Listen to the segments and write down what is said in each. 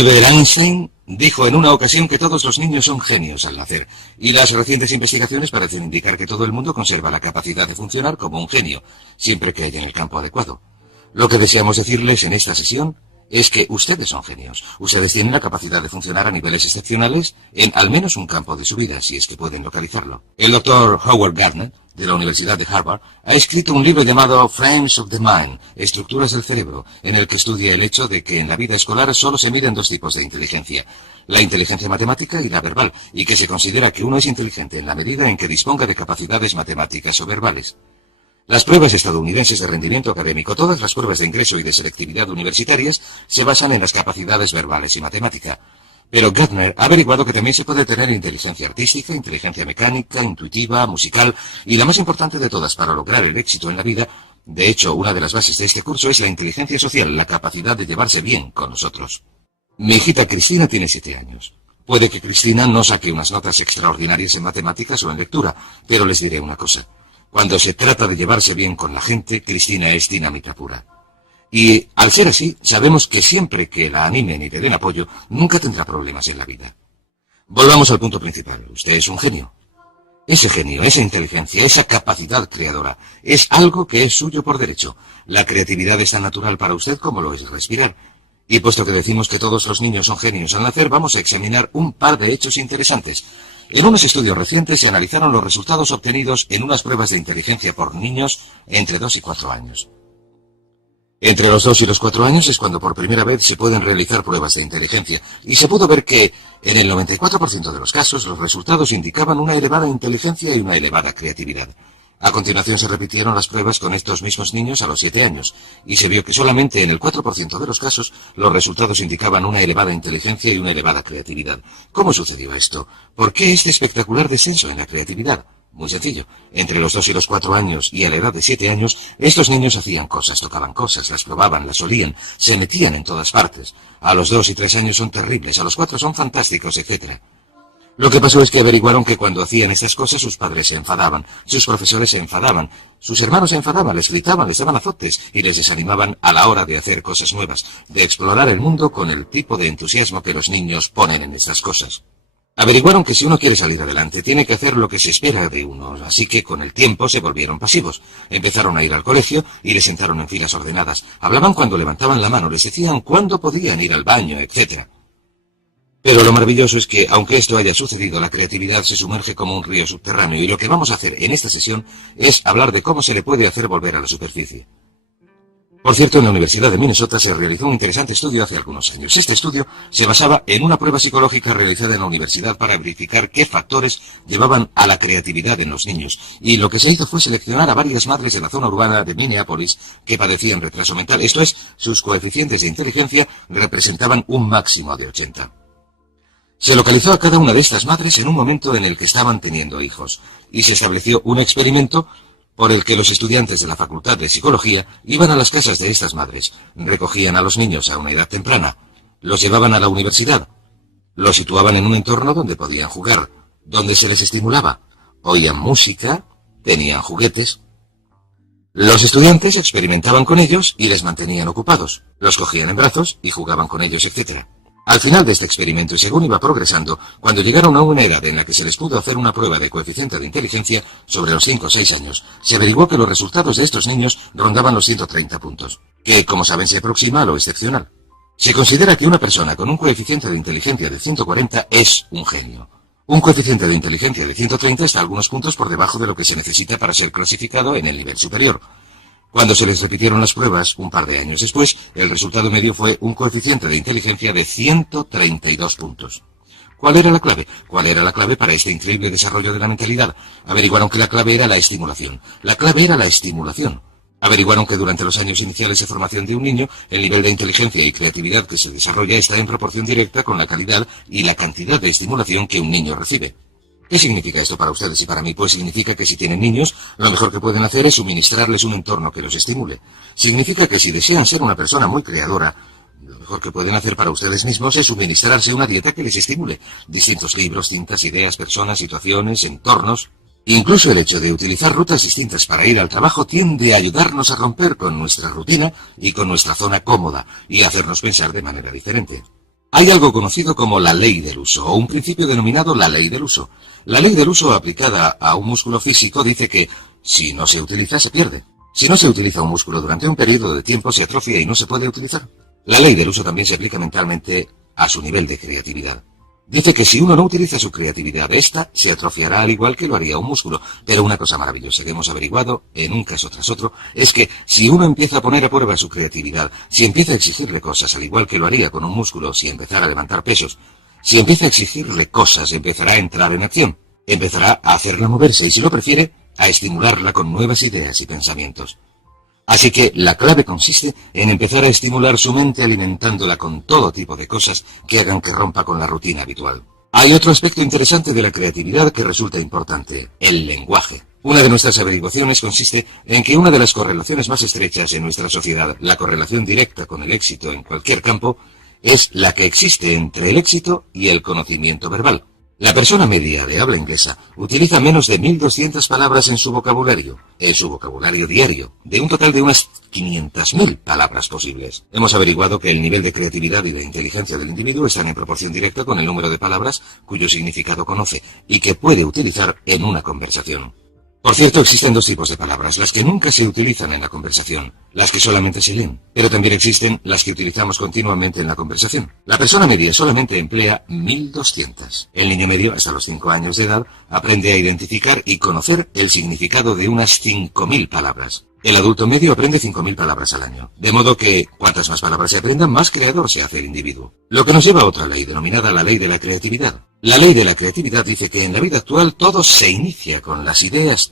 Albert Einstein dijo en una ocasión que todos los niños son genios al nacer, y las recientes investigaciones parecen indicar que todo el mundo conserva la capacidad de funcionar como un genio, siempre que haya en el campo adecuado. Lo que deseamos decirles en esta sesión es que ustedes son genios. Ustedes tienen la capacidad de funcionar a niveles excepcionales en al menos un campo de su vida, si es que pueden localizarlo. El doctor Howard Gardner, de la Universidad de Harvard, ha escrito un libro llamado Frames of the Mind, Estructuras del Cerebro, en el que estudia el hecho de que en la vida escolar solo se miden dos tipos de inteligencia, la inteligencia matemática y la verbal, y que se considera que uno es inteligente en la medida en que disponga de capacidades matemáticas o verbales. Las pruebas estadounidenses de rendimiento académico, todas las pruebas de ingreso y de selectividad universitarias, se basan en las capacidades verbales y matemática. Pero Gardner ha averiguado que también se puede tener inteligencia artística, inteligencia mecánica, intuitiva, musical, y la más importante de todas para lograr el éxito en la vida, de hecho, una de las bases de este curso es la inteligencia social, la capacidad de llevarse bien con nosotros. Mi hijita Cristina tiene 7 años. Puede que Cristina no saque unas notas extraordinarias en matemáticas o en lectura, pero les diré una cosa. Cuando se trata de llevarse bien con la gente, Cristina es dinamita pura. Y, al ser así, sabemos que siempre que la animen y le den apoyo, nunca tendrá problemas en la vida. Volvamos al punto principal. Usted es un genio. Ese genio, esa inteligencia, esa capacidad creadora, es algo que es suyo por derecho. La creatividad es tan natural para usted como lo es respirar. Y puesto que decimos que todos los niños son genios al nacer, vamos a examinar un par de hechos interesantes. En unos estudios recientes se analizaron los resultados obtenidos en unas pruebas de inteligencia por niños entre 2 y 4 años. Entre los 2 y los 4 años es cuando por primera vez se pueden realizar pruebas de inteligencia, y se pudo ver que, en el 94% de los casos, los resultados indicaban una elevada inteligencia y una elevada creatividad. A continuación se repitieron las pruebas con estos mismos niños a los 7 años, y se vio que solamente en el 4% de los casos los resultados indicaban una elevada inteligencia y una elevada creatividad. ¿Cómo sucedió esto? ¿Por qué este espectacular descenso en la creatividad? Muy sencillo. Entre los 2 y los 4 años y a la edad de 7 años, estos niños hacían cosas, tocaban cosas, las probaban, las olían, se metían en todas partes. A los 2 y 3 años son terribles, a los 4 son fantásticos, etc. Lo que pasó es que averiguaron que cuando hacían esas cosas sus padres se enfadaban, sus profesores se enfadaban, sus hermanos se enfadaban, les gritaban, les daban azotes y les desanimaban a la hora de hacer cosas nuevas, de explorar el mundo con el tipo de entusiasmo que los niños ponen en estas cosas. Averiguaron que si uno quiere salir adelante tiene que hacer lo que se espera de uno, así que con el tiempo se volvieron pasivos. Empezaron a ir al colegio y les sentaron en filas ordenadas. Hablaban cuando levantaban la mano, les decían cuándo podían ir al baño, etc. Pero lo maravilloso es que, aunque esto haya sucedido, la creatividad se sumerge como un río subterráneo, y lo que vamos a hacer en esta sesión es hablar de cómo se le puede hacer volver a la superficie. Por cierto, en la Universidad de Minnesota se realizó un interesante estudio hace algunos años. Este estudio se basaba en una prueba psicológica realizada en la universidad para verificar qué factores llevaban a la creatividad en los niños, y lo que se hizo fue seleccionar a varias madres de la zona urbana de Minneapolis que padecían retraso mental, esto es, sus coeficientes de inteligencia representaban un máximo de 80. Se localizó a cada una de estas madres en un momento en el que estaban teniendo hijos, y se estableció un experimento por el que los estudiantes de la Facultad de Psicología iban a las casas de estas madres, recogían a los niños a una edad temprana, los llevaban a la universidad, los situaban en un entorno donde podían jugar, donde se les estimulaba, oían música, tenían juguetes. Los estudiantes experimentaban con ellos y les mantenían ocupados, los cogían en brazos y jugaban con ellos, etc. Al final de este experimento, y según iba progresando, cuando llegaron a una edad en la que se les pudo hacer una prueba de coeficiente de inteligencia sobre los 5 o 6 años, se averiguó que los resultados de estos niños rondaban los 130 puntos, que, como saben, se aproxima a lo excepcional. Se considera que una persona con un coeficiente de inteligencia de 140 es un genio. Un coeficiente de inteligencia de 130 está algunos puntos por debajo de lo que se necesita para ser clasificado en el nivel superior. Cuando se les repitieron las pruebas, un par de años después, el resultado medio fue un coeficiente de inteligencia de 132 puntos. ¿Cuál era la clave? ¿Cuál era la clave para este increíble desarrollo de la mentalidad? Averiguaron que la clave era la estimulación. La clave era la estimulación. Averiguaron que durante los años iniciales de formación de un niño, el nivel de inteligencia y creatividad que se desarrolla está en proporción directa con la calidad y la cantidad de estimulación que un niño recibe. ¿Qué significa esto para ustedes y para mí? Pues significa que si tienen niños, lo mejor que pueden hacer es suministrarles un entorno que los estimule. Significa que si desean ser una persona muy creadora, lo mejor que pueden hacer para ustedes mismos es suministrarse una dieta que les estimule. Distintos libros, cintas, ideas, personas, situaciones, entornos. Incluso el hecho de utilizar rutas distintas para ir al trabajo tiende a ayudarnos a romper con nuestra rutina y con nuestra zona cómoda y a hacernos pensar de manera diferente. Hay algo conocido como la ley del uso, o un principio denominado la ley del uso. La ley del uso aplicada a un músculo físico dice que, si no se utiliza, se pierde. Si no se utiliza un músculo durante un periodo de tiempo, se atrofia y no se puede utilizar. La ley del uso también se aplica mentalmente a su nivel de creatividad. Dice que si uno no utiliza su creatividad, ésta se atrofiará al igual que lo haría un músculo. Pero una cosa maravillosa que hemos averiguado, en un caso tras otro, es que si uno empieza a poner a prueba su creatividad, si empieza a exigirle cosas al igual que lo haría con un músculo si empezara a levantar pesos, si empieza a exigirle cosas, empezará a entrar en acción, empezará a hacerla moverse y, si lo prefiere, a estimularla con nuevas ideas y pensamientos. Así que la clave consiste en empezar a estimular su mente alimentándola con todo tipo de cosas que hagan que rompa con la rutina habitual. Hay otro aspecto interesante de la creatividad que resulta importante: el lenguaje. Una de nuestras averiguaciones consiste en que una de las correlaciones más estrechas en nuestra sociedad, la correlación directa con el éxito en cualquier campo, es la que existe entre el éxito y el conocimiento verbal. La persona media de habla inglesa utiliza menos de 1.200 palabras en su vocabulario diario, de un total de unas 500.000 palabras posibles. Hemos averiguado que el nivel de creatividad y de inteligencia del individuo están en proporción directa con el número de palabras cuyo significado conoce y que puede utilizar en una conversación. Por cierto, existen dos tipos de palabras: las que nunca se utilizan en la conversación, las que solamente se leen, pero también existen las que utilizamos continuamente en la conversación. La persona media solamente emplea 1.200. El niño medio, hasta los 5 años de edad, aprende a identificar y conocer el significado de unas 5.000 palabras. El adulto medio aprende 5.000 palabras al año, de modo que cuantas más palabras se aprendan, más creador se hace el individuo. Lo que nos lleva a otra ley, denominada la ley de la creatividad. La ley de la creatividad dice que en la vida actual todo se inicia con las ideas,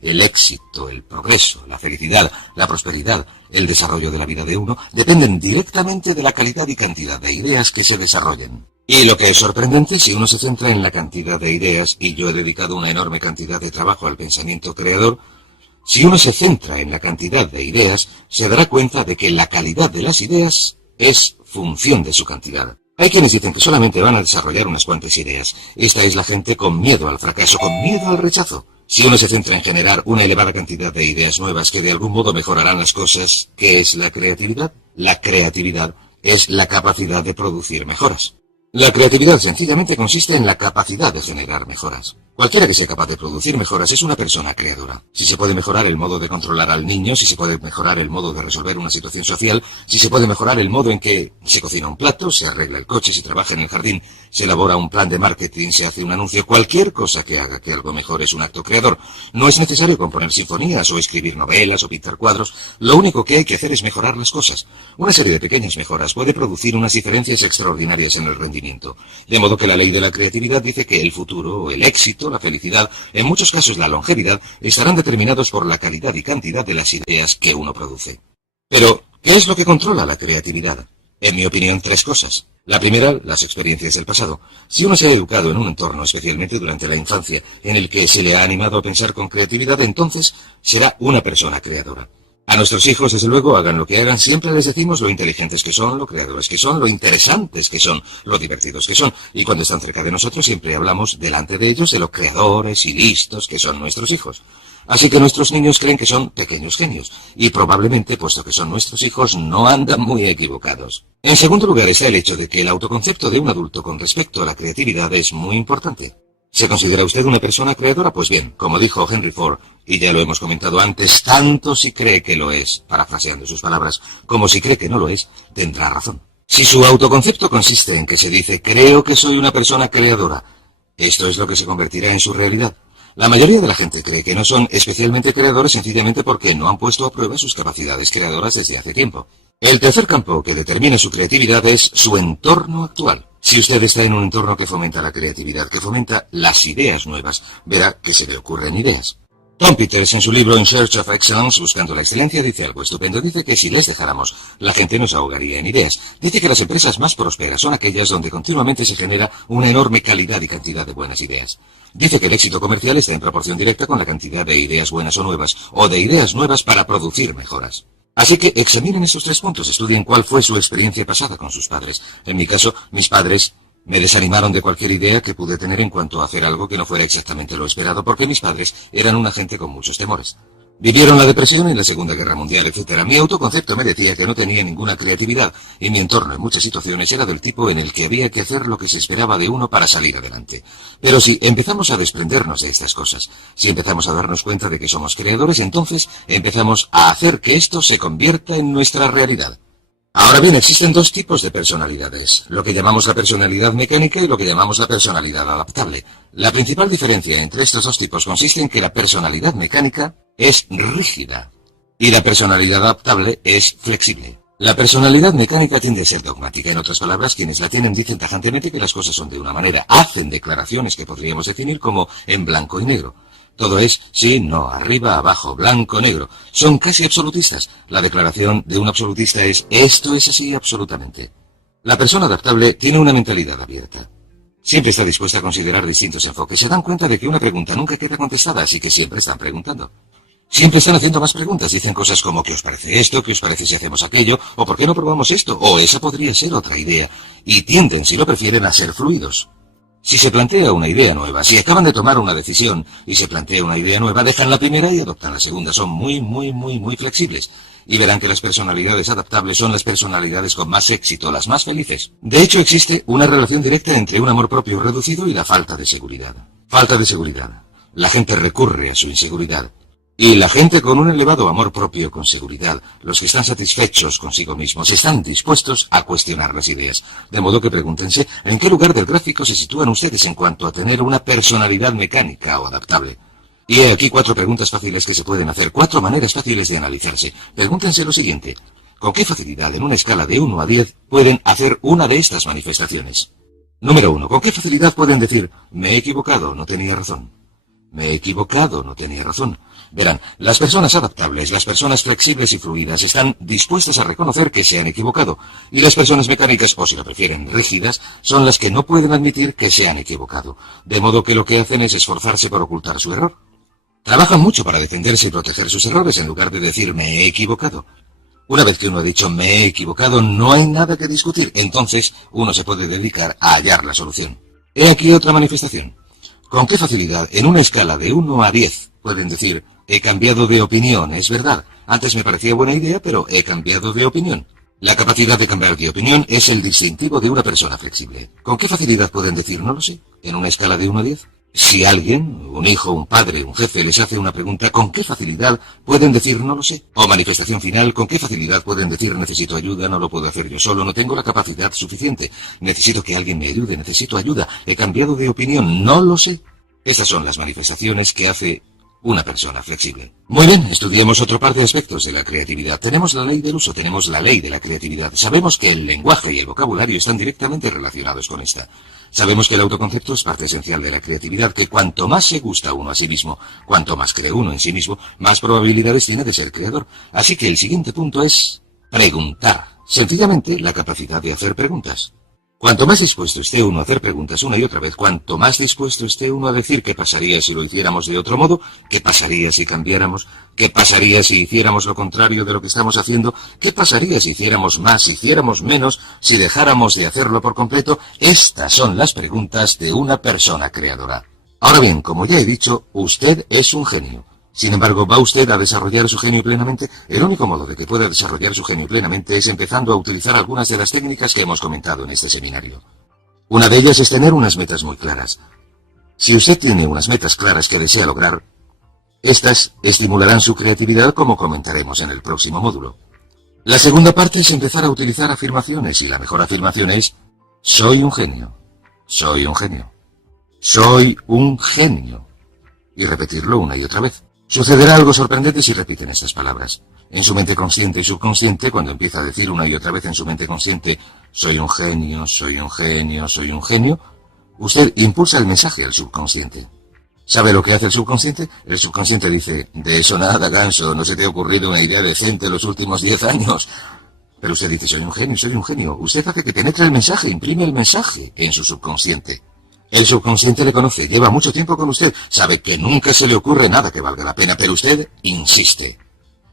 El éxito, el progreso, la felicidad, la prosperidad, el desarrollo de la vida de uno, dependen directamente de la calidad y cantidad de ideas que se desarrollen. Y lo que es sorprendente, si uno se centra en la cantidad de ideas, y yo he dedicado una enorme cantidad de trabajo al pensamiento creador, si uno se centra en la cantidad de ideas, se dará cuenta de que la calidad de las ideas es función de su cantidad. Hay quienes dicen que solamente van a desarrollar unas cuantas ideas. Esta es la gente con miedo al fracaso, con miedo al rechazo. Si uno se centra en generar una elevada cantidad de ideas nuevas que de algún modo mejorarán las cosas, ¿qué es la creatividad? La creatividad es la capacidad de producir mejoras. La creatividad sencillamente consiste en la capacidad de generar mejoras. Cualquiera que sea capaz de producir mejoras es una persona creadora. Si se puede mejorar el modo de controlar al niño, si se puede mejorar el modo de resolver una situación social, si se puede mejorar el modo en que se cocina un plato, se arregla el coche, se trabaja en el jardín, se elabora un plan de marketing, se hace un anuncio, cualquier cosa que haga que algo mejore es un acto creador. No es necesario componer sinfonías o escribir novelas o pintar cuadros. Lo único que hay que hacer es mejorar las cosas. Una serie de pequeñas mejoras puede producir unas diferencias extraordinarias en el rendimiento. De modo que la ley de la creatividad dice que el futuro, el éxito, la felicidad, en muchos casos la longevidad, estarán determinados por la calidad y cantidad de las ideas que uno produce. Pero, ¿qué es lo que controla la creatividad? En mi opinión, 3 cosas. La primera, las experiencias del pasado. Si uno se ha educado en un entorno, especialmente durante la infancia, en el que se le ha animado a pensar con creatividad, entonces será una persona creadora. A nuestros hijos, desde luego, hagan lo que hagan, siempre les decimos lo inteligentes que son, lo creadores que son, lo interesantes que son, lo divertidos que son. Y cuando están cerca de nosotros, siempre hablamos delante de ellos de lo creadores y listos que son nuestros hijos. Así que nuestros niños creen que son pequeños genios. Y probablemente, puesto que son nuestros hijos, no andan muy equivocados. En segundo lugar está el hecho de que el autoconcepto de un adulto con respecto a la creatividad es muy importante. ¿Se considera usted una persona creadora? Pues bien, como dijo Henry Ford, y ya lo hemos comentado antes, tanto si cree que lo es, parafraseando sus palabras, como si cree que no lo es, tendrá razón. Si su autoconcepto consiste en que se dice, creo que soy una persona creadora, esto es lo que se convertirá en su realidad. La mayoría de la gente cree que no son especialmente creadores sencillamente porque no han puesto a prueba sus capacidades creadoras desde hace tiempo. El tercer campo que determina su creatividad es su entorno actual. Si usted está en un entorno que fomenta la creatividad, que fomenta las ideas nuevas, verá que se le ocurren ideas. Tom Peters, en su libro In Search of Excellence, Buscando la Excelencia, dice algo estupendo. Dice que si les dejáramos, la gente nos ahogaría en ideas. Dice que las empresas más prósperas son aquellas donde continuamente se genera una enorme calidad y cantidad de buenas ideas. Dice que el éxito comercial está en proporción directa con la cantidad de ideas buenas o nuevas, o de ideas nuevas para producir mejoras. Así que examinen esos 3 puntos, estudien cuál fue su experiencia pasada con sus padres. En mi caso, mis padres me desanimaron de cualquier idea que pude tener en cuanto a hacer algo que no fuera exactamente lo esperado, porque mis padres eran una gente con muchos temores. Vivieron la depresión y la Segunda Guerra Mundial, etc. Mi autoconcepto me decía que no tenía ninguna creatividad y mi entorno en muchas situaciones era del tipo en el que había que hacer lo que se esperaba de uno para salir adelante. Pero si empezamos a desprendernos de estas cosas, si empezamos a darnos cuenta de que somos creadores, entonces empezamos a hacer que esto se convierta en nuestra realidad. Ahora bien, existen dos tipos de personalidades, lo que llamamos la personalidad mecánica y lo que llamamos la personalidad adaptable. La principal diferencia entre estos dos tipos consiste en que la personalidad mecánica es rígida y la personalidad adaptable es flexible. La personalidad mecánica tiende a ser dogmática. En otras palabras, quienes la tienen dicen tajantemente que las cosas son de una manera, hacen declaraciones que podríamos definir como en blanco y negro. Todo es sí, no, arriba, abajo, blanco, negro. Son casi absolutistas. La declaración de un absolutista es esto es así absolutamente. La persona adaptable tiene una mentalidad abierta. Siempre está dispuesta a considerar distintos enfoques. Se dan cuenta de que una pregunta nunca queda contestada, así que siempre están preguntando. Siempre están haciendo más preguntas. Dicen cosas como ¿qué os parece esto? ¿Qué os parece si hacemos aquello? ¿O por qué no probamos esto? O esa podría ser otra idea. Y tienden, si lo prefieren, a ser fluidos. Si se plantea una idea nueva, si acaban de tomar una decisión y se plantea una idea nueva, dejan la primera y adoptan la segunda. Son muy flexibles. Y verán que las personalidades adaptables son las personalidades con más éxito, las más felices. De hecho, existe una relación directa entre un amor propio reducido y la falta de seguridad. Falta de seguridad. La gente recurre a su inseguridad. Y la gente con un elevado amor propio con seguridad, los que están satisfechos consigo mismos, están dispuestos a cuestionar las ideas. De modo que pregúntense en qué lugar del gráfico se sitúan ustedes en cuanto a tener una personalidad mecánica o adaptable. Y he aquí 4 preguntas fáciles que se pueden hacer, 4 maneras fáciles de analizarse. Pregúntense lo siguiente: ¿con qué facilidad en una escala de 1 a 10 pueden hacer una de estas manifestaciones? Número 1. ¿Con qué facilidad pueden decir me he equivocado, no tenía razón? Me he equivocado, no tenía razón. Verán, las personas adaptables, las personas flexibles y fluidas están dispuestas a reconocer que se han equivocado, y las personas mecánicas, o si lo prefieren, rígidas, son las que no pueden admitir que se han equivocado, de modo que lo que hacen es esforzarse por ocultar su error. Trabajan mucho para defenderse y proteger sus errores en lugar de decir me he equivocado. Una vez que uno ha dicho me he equivocado, no hay nada que discutir, entonces uno se puede dedicar a hallar la solución. He aquí otra manifestación. ¿Con qué facilidad, en una escala de 1 a 10, pueden decir he cambiado de opinión, es verdad, antes me parecía buena idea, pero he cambiado de opinión? La capacidad de cambiar de opinión es el distintivo de una persona flexible. ¿Con qué facilidad pueden decir no lo sé, en una escala de 1 a 10? Si alguien, un hijo, un padre, un jefe, les hace una pregunta, ¿con qué facilidad pueden decir no lo sé? O manifestación final, ¿con qué facilidad pueden decir necesito ayuda, no lo puedo hacer yo solo, no tengo la capacidad suficiente, necesito que alguien me ayude, necesito ayuda, he cambiado de opinión, no lo sé? Estas son las manifestaciones que hace una persona flexible. Muy bien, estudiemos otro par de aspectos de la creatividad. Tenemos la ley del uso, tenemos la ley de la creatividad. Sabemos que el lenguaje y el vocabulario están directamente relacionados con esta. Sabemos que el autoconcepto es parte esencial de la creatividad, que cuanto más se gusta uno a sí mismo, cuanto más cree uno en sí mismo, más probabilidades tiene de ser creador. Así que el siguiente punto es preguntar. Sencillamente, la capacidad de hacer preguntas. Cuanto más dispuesto esté uno a hacer preguntas una y otra vez, cuanto más dispuesto esté uno a decir qué pasaría si lo hiciéramos de otro modo, qué pasaría si cambiáramos, qué pasaría si hiciéramos lo contrario de lo que estamos haciendo, qué pasaría si hiciéramos más, si hiciéramos menos, si dejáramos de hacerlo por completo, estas son las preguntas de una persona creadora. Ahora bien, como ya he dicho, usted es un genio. Sin embargo, ¿va usted a desarrollar su genio plenamente? El único modo de que pueda desarrollar su genio plenamente es empezando a utilizar algunas de las técnicas que hemos comentado en este seminario. Una de ellas es tener unas metas muy claras. Si usted tiene unas metas claras que desea lograr, estas estimularán su creatividad, como comentaremos en el próximo módulo. La segunda parte es empezar a utilizar afirmaciones, y la mejor afirmación es soy un genio, soy un genio, soy un genio, y repetirlo una y otra vez. Sucederá algo sorprendente si repiten estas palabras. En su mente consciente y subconsciente, cuando empieza a decir una y otra vez en su mente consciente, soy un genio, soy un genio, soy un genio, usted impulsa el mensaje al subconsciente. ¿Sabe lo que hace el subconsciente? El subconsciente dice, de eso nada, ganso, no se te ha ocurrido una idea decente en los últimos 10 años. Pero usted dice, soy un genio, soy un genio. Usted hace que penetre el mensaje, imprime el mensaje en su subconsciente. El subconsciente le conoce, lleva mucho tiempo con usted, sabe que nunca se le ocurre nada que valga la pena, pero usted insiste.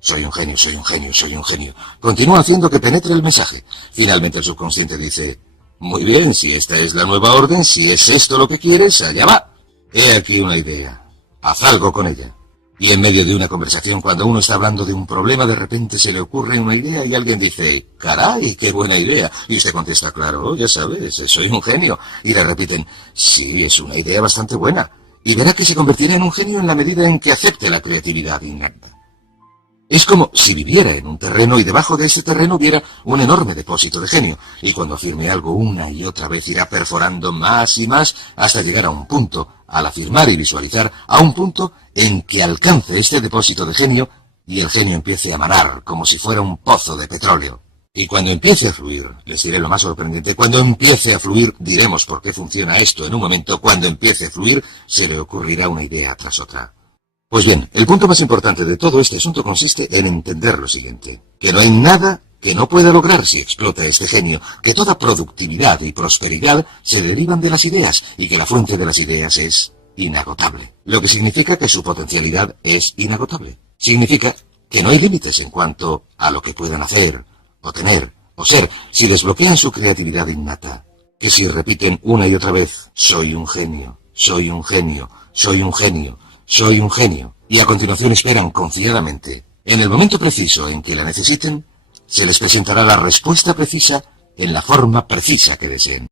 Soy un genio, soy un genio, soy un genio. Continúa haciendo que penetre el mensaje. Finalmente el subconsciente dice, muy bien, si esta es la nueva orden, si es esto lo que quieres, allá va. He aquí una idea. Haz algo con ella. Y en medio de una conversación, cuando uno está hablando de un problema, de repente se le ocurre una idea y alguien dice, caray, qué buena idea. Y usted contesta, claro, ya sabes, soy un genio. Y le repiten, sí, es una idea bastante buena. Y verá que se convertirá en un genio en la medida en que acepte la creatividad innata. Es como si viviera en un terreno y debajo de ese terreno hubiera un enorme depósito de genio. Y cuando afirme algo una y otra vez irá perforando más y más hasta llegar a un punto, al afirmar y visualizar, a un punto en que alcance este depósito de genio y el genio empiece a manar como si fuera un pozo de petróleo. Y cuando empiece a fluir, les diré lo más sorprendente, cuando empiece a fluir, diremos por qué funciona esto en un momento, cuando empiece a fluir, se le ocurrirá una idea tras otra. Pues bien, el punto más importante de todo este asunto consiste en entender lo siguiente, que no hay nada que no pueda lograr si explota este genio, que toda productividad y prosperidad se derivan de las ideas y que la fuente de las ideas es inagotable, lo que significa que su potencialidad es inagotable. Significa que no hay límites en cuanto a lo que puedan hacer, o tener, o ser, si desbloquean su creatividad innata, que si repiten una y otra vez, soy un genio, soy un genio, soy un genio, soy un genio, y a continuación esperan confiadamente. En el momento preciso en que la necesiten, se les presentará la respuesta precisa en la forma precisa que deseen.